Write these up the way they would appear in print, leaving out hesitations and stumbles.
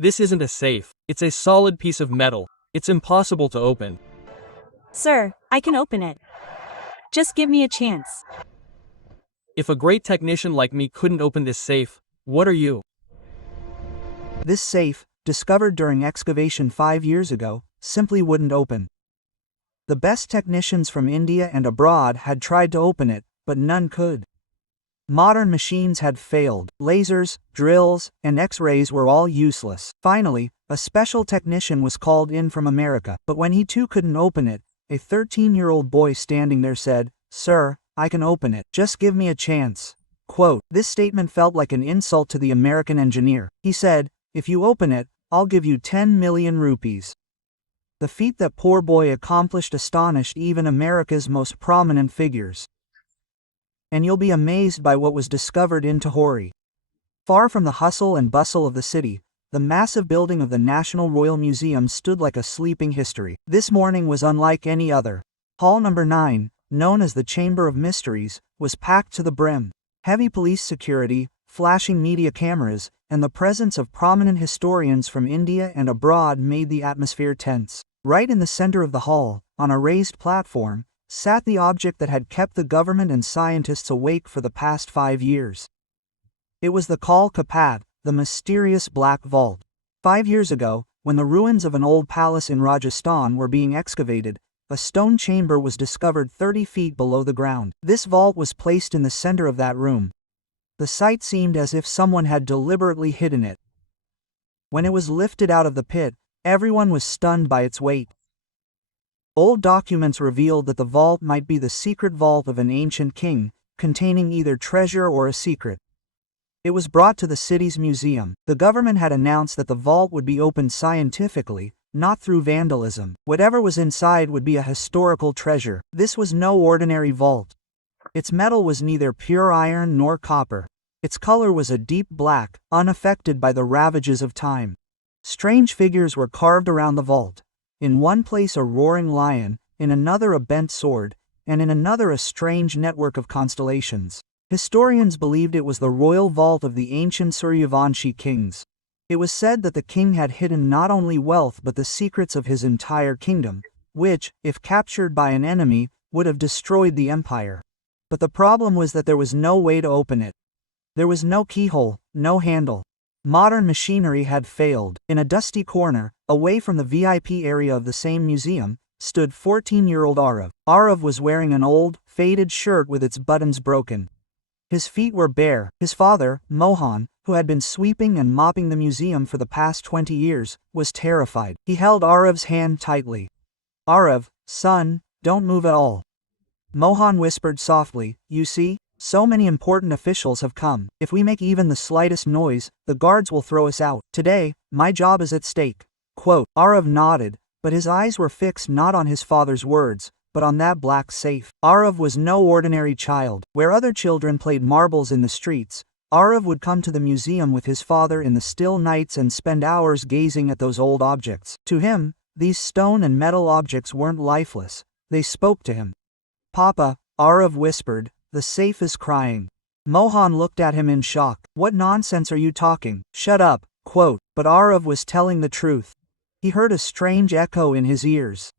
This isn't a safe. It's a solid piece of metal. It's impossible to open. Sir, I can open it. Just give me a chance. If a great technician like me couldn't open this safe, what are you? This safe, discovered during excavation 5 years ago, simply wouldn't open. The best technicians from India and abroad had tried to open it, but none could. Modern machines had failed. Lasers, drills, and X-rays were all useless. Finally, a special technician was called in from America, but when he too couldn't open it, a 13-year-old boy standing there said, "Sir, I can open it. Just give me a chance." Quote, this statement felt like an insult to the American engineer. He said, "If you open it, I'll give you 10 million rupees." The feat that poor boy accomplished astonished even America's most prominent figures. And you'll be amazed by what was discovered in Tahori. Far from the hustle and bustle of the city, the massive building of the National Royal Museum stood like a sleeping history. This morning was unlike any other. Hall number 9, known as the Chamber of Mysteries, was packed to the brim. Heavy police security, flashing media cameras, and the presence of prominent historians from India and abroad made the atmosphere tense. Right in the center of the hall, on a raised platform, sat the object that had kept the government and scientists awake for the past 5 years. It was the kafat, the mysterious black vault. 5 years ago, when the ruins of an old palace in Rajasthan were being excavated, a stone chamber was discovered 30 feet below the ground. This vault was placed in the center of that room. The site seemed as if someone had deliberately hidden it. When it was lifted out of the pit, everyone was stunned by its weight. Old documents revealed that the vault might be the secret vault of an ancient king, containing either treasure or a secret. It was brought to the city's museum. The government had announced that the vault would be opened scientifically, not through vandalism. Whatever was inside would be a historical treasure. This was no ordinary vault. Its metal was neither pure iron nor copper. Its color was a deep black, unaffected by the ravages of time. Strange figures were carved around the vault. In one place a roaring lion, in another a bent sword, and in another a strange network of constellations. Historians believed it was the royal vault of the ancient Suryavanshi kings. It was said that the king had hidden not only wealth but the secrets of his entire kingdom, which, if captured by an enemy, would have destroyed the empire. But the problem was that there was no way to open it. There was no keyhole, no handle. Modern machinery had failed. In a dusty corner, away from the VIP area of the same museum, stood 14-year-old Arav. Arav was wearing an old, faded shirt with its buttons broken. His feet were bare. His father, Mohan, who had been sweeping and mopping the museum for the past 20 years, was terrified. He held Arav's hand tightly. "Arav, son, don't move at all." Mohan whispered softly, "You see? So many important officials have come. If we make even the slightest noise, the guards will throw us out. Today, my job is at stake." Quote, Arav nodded, but his eyes were fixed not on his father's words, but on that black safe. Arav was no ordinary child. Where other children played marbles in the streets, Arav would come to the museum with his father in the still nights and spend hours gazing at those old objects. To him, these stone and metal objects weren't lifeless. They spoke to him. "Papa," Arav whispered, "the safe is crying." Mohan looked at him in shock. "What nonsense are you talking? Shut up." Quote, but Arav was telling the truth. He heard a strange echo in his ears.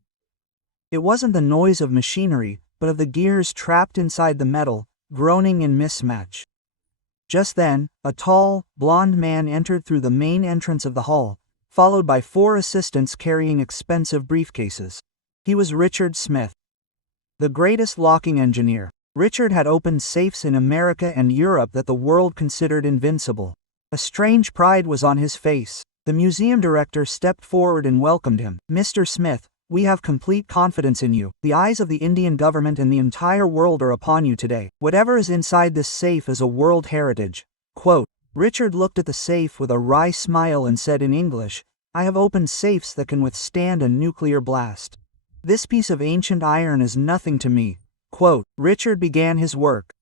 It wasn't the noise of machinery, but of the gears trapped inside the metal, groaning in mismatch. Just then, a tall, blond man entered through the main entrance of the hall, followed by 4 assistants carrying expensive briefcases. He was Richard Smith, the greatest locking engineer. Richard had opened safes in America and Europe that the world considered invincible. A strange pride was on his face. The museum director stepped forward and welcomed him. "Mr. Smith, we have complete confidence in you. The eyes of the Indian government and the entire world are upon you today. Whatever is inside this safe is a world heritage." Quote, Richard looked at the safe with a wry smile and said in English, "I have opened safes that can withstand a nuclear blast. This piece of ancient iron is nothing to me." Quote, Richard began his work.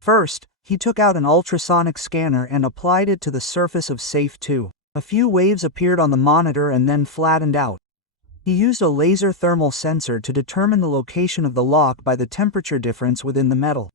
First, he took out an ultrasonic scanner and applied it to the surface of safe 2. A few waves appeared on the monitor and then flattened out. He used a laser thermal sensor to determine the location of the lock by the temperature difference within the metal.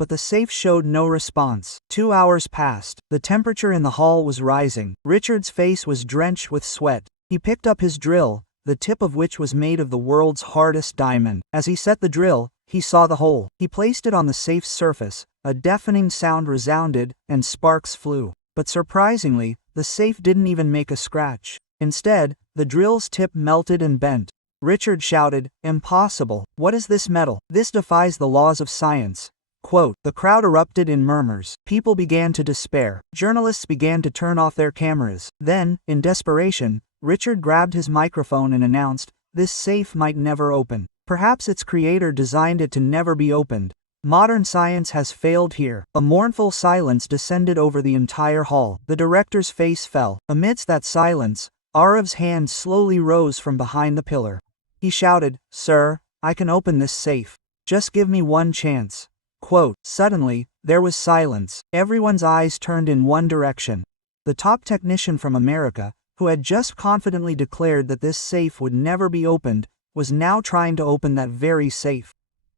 but the safe showed no response. 2 hours passed. The temperature in the hall was rising. Richard's face was drenched with sweat. He picked up his drill, the tip of which was made of the world's hardest diamond. As he set the drill, he saw the hole. He placed it on the safe's surface. A deafening sound resounded, and sparks flew. But surprisingly, the safe didn't even make a scratch. Instead, the drill's tip melted and bent. Richard shouted, "Impossible! What is this metal? This defies the laws of science." Quote, the crowd erupted in murmurs. People began to despair. Journalists began to turn off their cameras. Then, in desperation, Richard grabbed his microphone and announced, "This safe might never open. Perhaps its creator designed it to never be opened. Modern science has failed here." A mournful silence descended over the entire hall. The director's face fell. Amidst that silence, Arav's hand slowly rose from behind the pillar. He shouted, "Sir, I can open this safe. Just give me one chance." Quote, suddenly, there was silence. Everyone's eyes turned in one direction. The top technician from America, who had just confidently declared that this safe would never be opened, was now trying to open that very safe.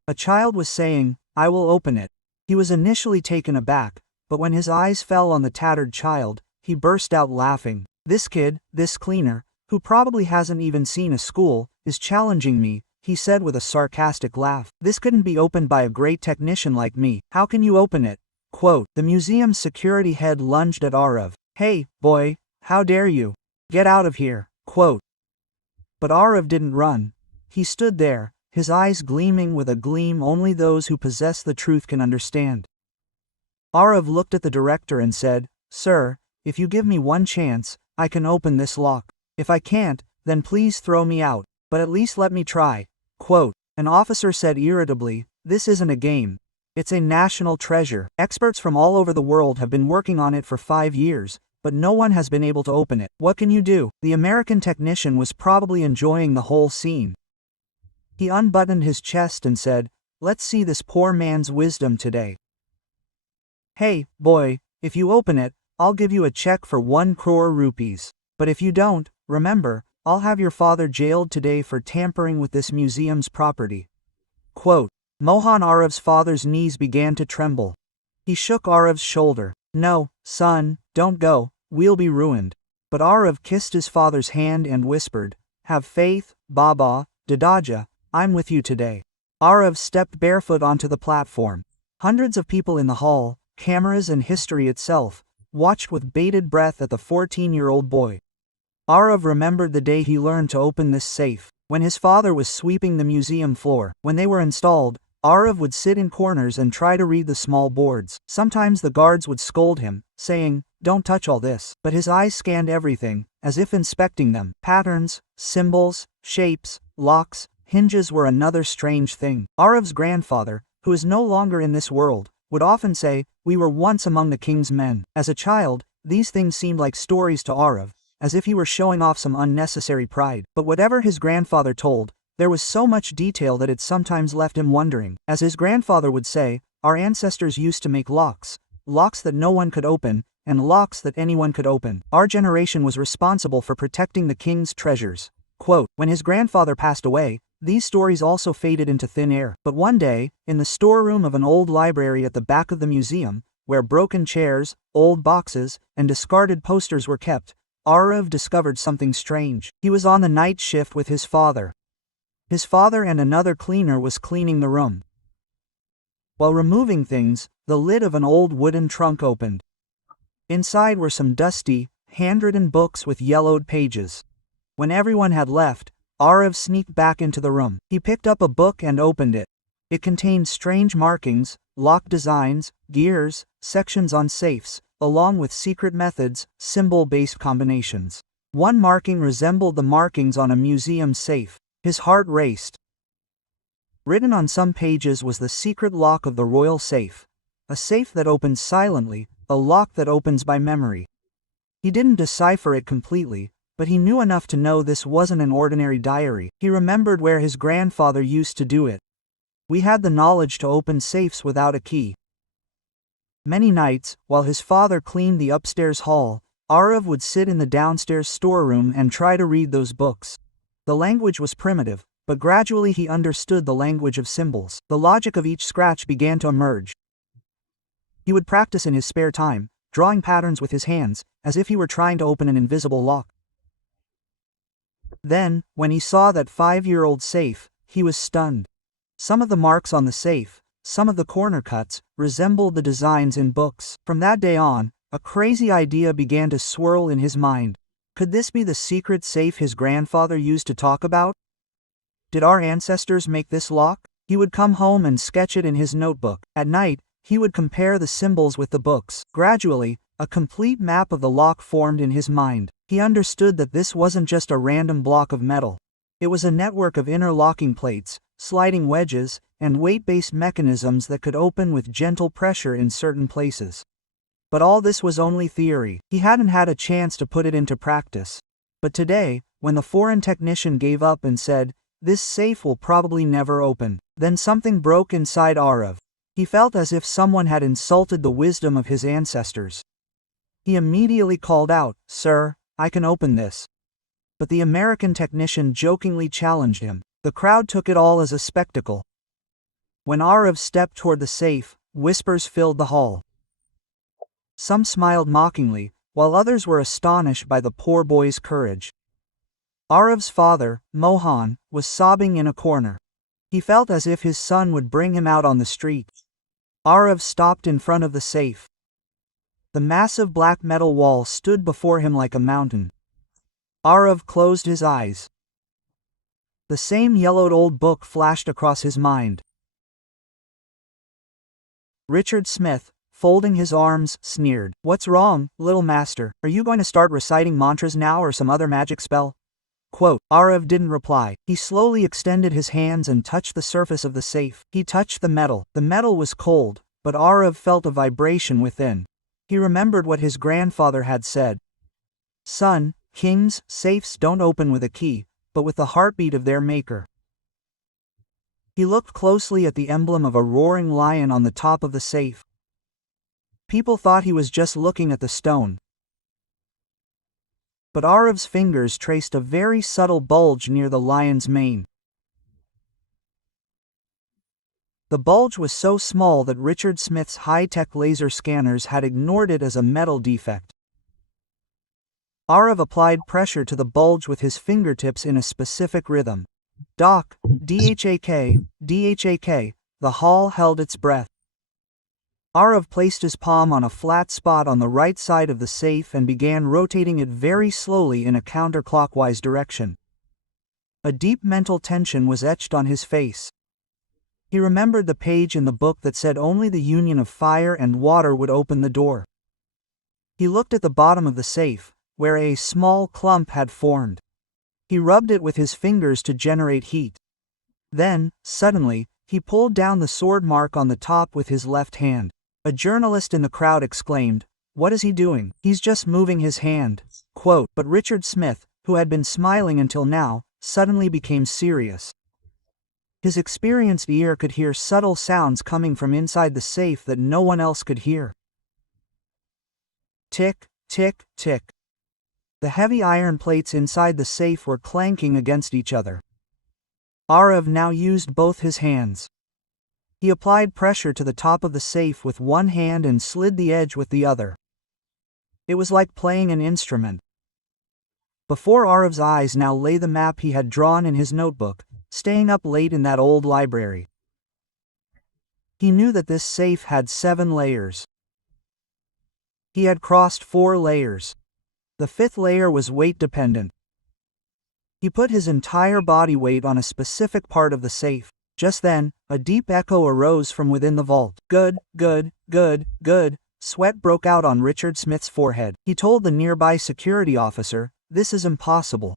A child was saying, "I will open it." He was initially taken aback, but when his eyes fell on the tattered child, he burst out laughing. "This kid, this cleaner, who probably hasn't even seen a school, is challenging me," he said with a sarcastic laugh. "This couldn't be opened by a great technician like me. How can you open it?" Quote, the museum's security head lunged at Arav. "Hey, boy, how dare you? Get out of here." Quote. But Arav didn't run. He stood there, his eyes gleaming with a gleam only those who possess the truth can understand. Arav looked at the director and said, "Sir, if you give me one chance, I can open this lock. If I can't, then please throw me out, but at least let me try." Quote, an officer said irritably, "This isn't a game. It's a national treasure. Experts from all over the world have been working on it for 5 years, but no one has been able to open it. What can you do?" The American technician was probably enjoying the whole scene. He unbuttoned his chest and said, "Let's see this poor man's wisdom today. Hey, boy, if you open it, I'll give you a check for 1 crore rupees. But if you don't, remember, I'll have your father jailed today for tampering with this museum's property." Quote, Mohan Arav's father's knees began to tremble. He shook Arav's shoulder. "No, son, don't go, we'll be ruined." But Arav kissed his father's hand and whispered, "Have faith, Baba, Dadaja, I'm with you today." Arav stepped barefoot onto the platform. Hundreds of people in the hall, cameras and history itself, watched with bated breath at the 14-year-old boy. Arav remembered the day he learned to open this safe, when his father was sweeping the museum floor. When they were installed, Arav would sit in corners and try to read the small boards. Sometimes the guards would scold him, saying, "Don't touch all this." But his eyes scanned everything, as if inspecting them. Patterns, symbols, shapes, locks, hinges were another strange thing. Arav's grandfather, who is no longer in this world, would often say, "We were once among the king's men." As a child, these things seemed like stories to Arav, as if he were showing off some unnecessary pride. But whatever his grandfather told, there was so much detail that it sometimes left him wondering. As his grandfather would say, "Our ancestors used to make locks, locks that no one could open, and locks that anyone could open. Our generation was responsible for protecting the king's treasures." Quote, when his grandfather passed away, these stories also faded into thin air. But one day, in the storeroom of an old library at the back of the museum, where broken chairs, old boxes, and discarded posters were kept, Arav discovered something strange. He was on the night shift with his father. His father and another cleaner was cleaning the room. While removing things, the lid of an old wooden trunk opened. Inside were some dusty, handwritten books with yellowed pages. When everyone had left, Arav sneaked back into the room. He picked up a book and opened it. It contained strange markings, lock designs, gears, sections on safes, along with secret methods, symbol-based combinations. One marking resembled the markings on a museum safe. His heart raced. Written on some pages was the secret lock of the royal safe. A safe that opens silently, a lock that opens by memory. He didn't decipher it completely, but he knew enough to know this wasn't an ordinary diary. He remembered where his grandfather used to do it. "We had the knowledge to open safes without a key." Many nights, while his father cleaned the upstairs hall, Arav would sit in the downstairs storeroom and try to read those books. The language was primitive, but gradually he understood the language of symbols. The logic of each scratch began to emerge. He would practice in his spare time, drawing patterns with his hands, as if he were trying to open an invisible lock. Then, when he saw that 5-year-old safe, he was stunned. Some of the marks on the safe, some of the corner cuts, resembled the designs in books. From that day on, a crazy idea began to swirl in his mind. Could this be the secret safe his grandfather used to talk about? Did our ancestors make this lock? He would come home and sketch it in his notebook. At night, he would compare the symbols with the books. Gradually, a complete map of the lock formed in his mind. He understood that this wasn't just a random block of metal. It was a network of interlocking plates, sliding wedges, and weight-based mechanisms that could open with gentle pressure in certain places. But all this was only theory. He hadn't had a chance to put it into practice. But today, when the foreign technician gave up and said, "This safe will probably never open," then something broke inside Arav. He felt as if someone had insulted the wisdom of his ancestors. He immediately called out, "Sir, I can open this." But the American technician jokingly challenged him. The crowd took it all as a spectacle. When Arav stepped toward the safe, whispers filled the hall. Some smiled mockingly, while others were astonished by the poor boy's courage. Arav's father, Mohan, was sobbing in a corner. He felt as if his son would bring him out on the street. Arav stopped in front of the safe. The massive black metal wall stood before him like a mountain. Arav closed his eyes. The same yellowed old book flashed across his mind. Richard Smith, folding his arms, sneered. "What's wrong, little master? Are you going to start reciting mantras now or some other magic spell?" Quote. Arav didn't reply. He slowly extended his hands and touched the surface of the safe. He touched the metal. The metal was cold, but Arav felt a vibration within. He remembered what his grandfather had said. "Son, kings' safes don't open with a key, but with the heartbeat of their maker." He looked closely at the emblem of a roaring lion on the top of the safe. People thought he was just looking at the stone. But Arav's fingers traced a very subtle bulge near the lion's mane. The bulge was so small that Richard Smith's high-tech laser scanners had ignored it as a metal defect. Arav applied pressure to the bulge with his fingertips in a specific rhythm. Doc, dhak, dhak, the hall held its breath. Arav placed his palm on a flat spot on the right side of the safe and began rotating it very slowly in a counterclockwise direction. A deep mental tension was etched on his face. He remembered the page in the book that said only the union of fire and water would open the door. He looked at the bottom of the safe, where a small clump had formed. He rubbed it with his fingers to generate heat. Then, suddenly, he pulled down the sword mark on the top with his left hand. A journalist in the crowd exclaimed, "What is he doing? He's just moving his hand." Quote. But Richard Smith, who had been smiling until now, suddenly became serious. His experienced ear could hear subtle sounds coming from inside the safe that no one else could hear. Tick, tick, tick. The heavy iron plates inside the safe were clanking against each other. Arav now used both his hands. He applied pressure to the top of the safe with one hand and slid the edge with the other. It was like playing an instrument. Before Arav's eyes now lay the map he had drawn in his notebook, staying up late in that old library. He knew that this safe had 7 layers. He had crossed 4 layers. The 5th layer was weight-dependent. He put his entire body weight on a specific part of the safe. Just then, a deep echo arose from within the vault. Good, good, good, good. Sweat broke out on Richard Smith's forehead. He told the nearby security officer, "This is impossible.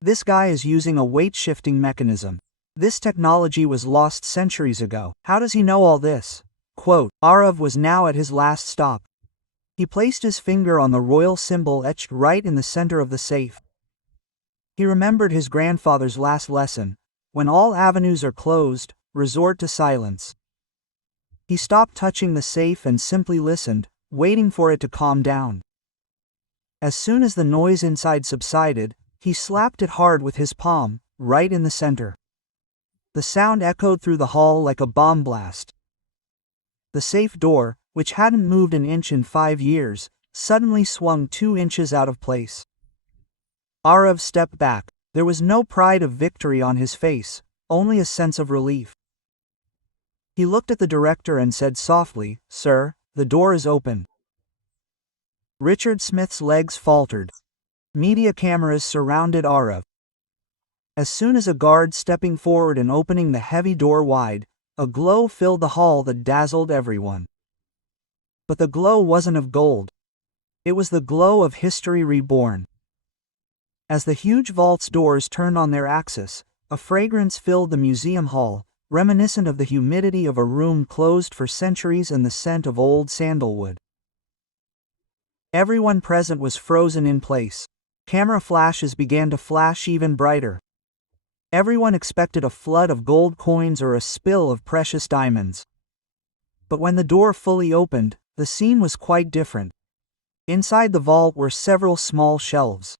This guy is using a weight-shifting mechanism. This technology was lost centuries ago. How does he know all this?" Quote. Arav was now at his last stop. He placed his finger on the royal symbol etched right in the center of the safe. He remembered his grandfather's last lesson: when all avenues are closed, resort to silence. He stopped touching the safe and simply listened, waiting for it to calm down. As soon as the noise inside subsided, he slapped it hard with his palm, right in the center. The sound echoed through the hall like a bomb blast. The safe door, which hadn't moved an inch in 5 years, suddenly swung 2 inches out of place. Arav stepped back. There was no pride of victory on his face, only a sense of relief. He looked at the director and said softly, "Sir, the door is open." Richard Smith's legs faltered. Media cameras surrounded Arav. As soon as a guard stepping forward and opening the heavy door wide, a glow filled the hall that dazzled everyone. But the glow wasn't of gold. It was the glow of history reborn. As the huge vault's doors turned on their axis, a fragrance filled the museum hall, reminiscent of the humidity of a room closed for centuries and the scent of old sandalwood. Everyone present was frozen in place. Camera flashes began to flash even brighter. Everyone expected a flood of gold coins or a spill of precious diamonds. But when the door fully opened, the scene was quite different. Inside the vault were several small shelves.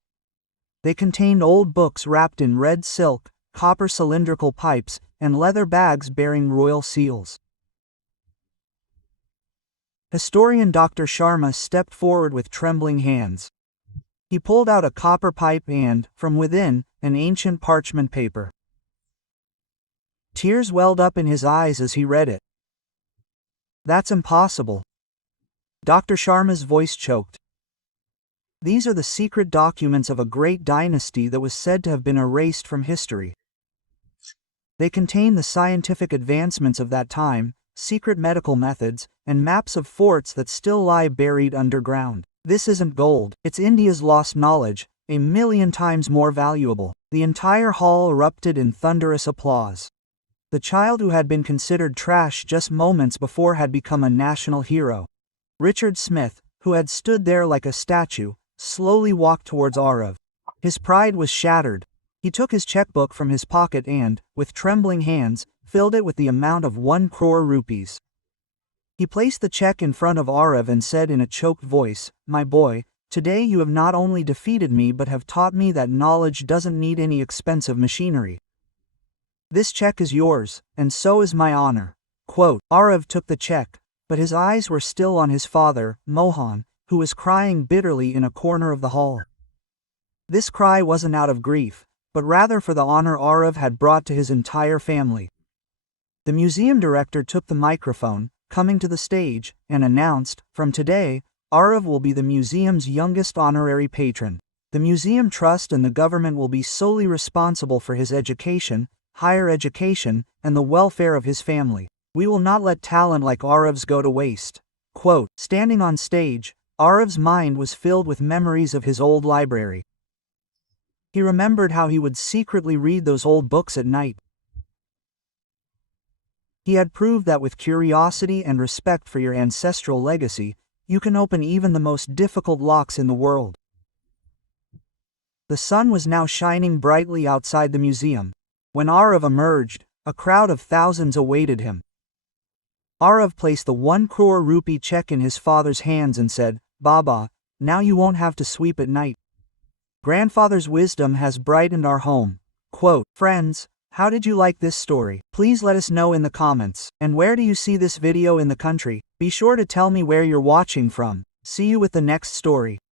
They contained old books wrapped in red silk, copper cylindrical pipes, and leather bags bearing royal seals. Historian Dr. Sharma stepped forward with trembling hands. He pulled out a copper pipe and, from within, an ancient parchment paper. Tears welled up in his eyes as he read it. "That's impossible." Dr. Sharma's voice choked. "These are the secret documents of a great dynasty that was said to have been erased from history. They contain the scientific advancements of that time, secret medical methods, and maps of forts that still lie buried underground. This isn't gold, it's India's lost knowledge, 1,000,000 times more valuable." The entire hall erupted in thunderous applause. The child who had been considered trash just moments before had become a national hero. Richard Smith, who had stood there like a statue, slowly walked towards Arav. His pride was shattered. He took his checkbook from his pocket and, with trembling hands, filled it with the amount of 1 crore rupees. He placed the check in front of Arav and said in a choked voice, "My boy, today you have not only defeated me but have taught me that knowledge doesn't need any expensive machinery. This check is yours, and so is my honor." Quote, Arav took the check, but his eyes were still on his father, Mohan, who was crying bitterly in a corner of the hall. This cry wasn't out of grief, but rather for the honor Arav had brought to his entire family. The museum director took the microphone, coming to the stage, and announced, "From today, Arav will be the museum's youngest honorary patron. The museum trust and the government will be solely responsible for his education, higher education, and the welfare of his family. We will not let talent like Arav's go to waste." Quote, standing on stage, Arav's mind was filled with memories of his old library. He remembered how he would secretly read those old books at night. He had proved that with curiosity and respect for your ancestral legacy, you can open even the most difficult locks in the world. The sun was now shining brightly outside the museum. When Arav emerged, a crowd of thousands awaited him. Arav placed the 1 crore rupee check in his father's hands and said, "Baba, now you won't have to sweep at night. Grandfather's wisdom has brightened our home." Quote, friends, how did you like this story? Please let us know in the comments. And where do you see this video in the country? Be sure to tell me where you're watching from. See you with the next story.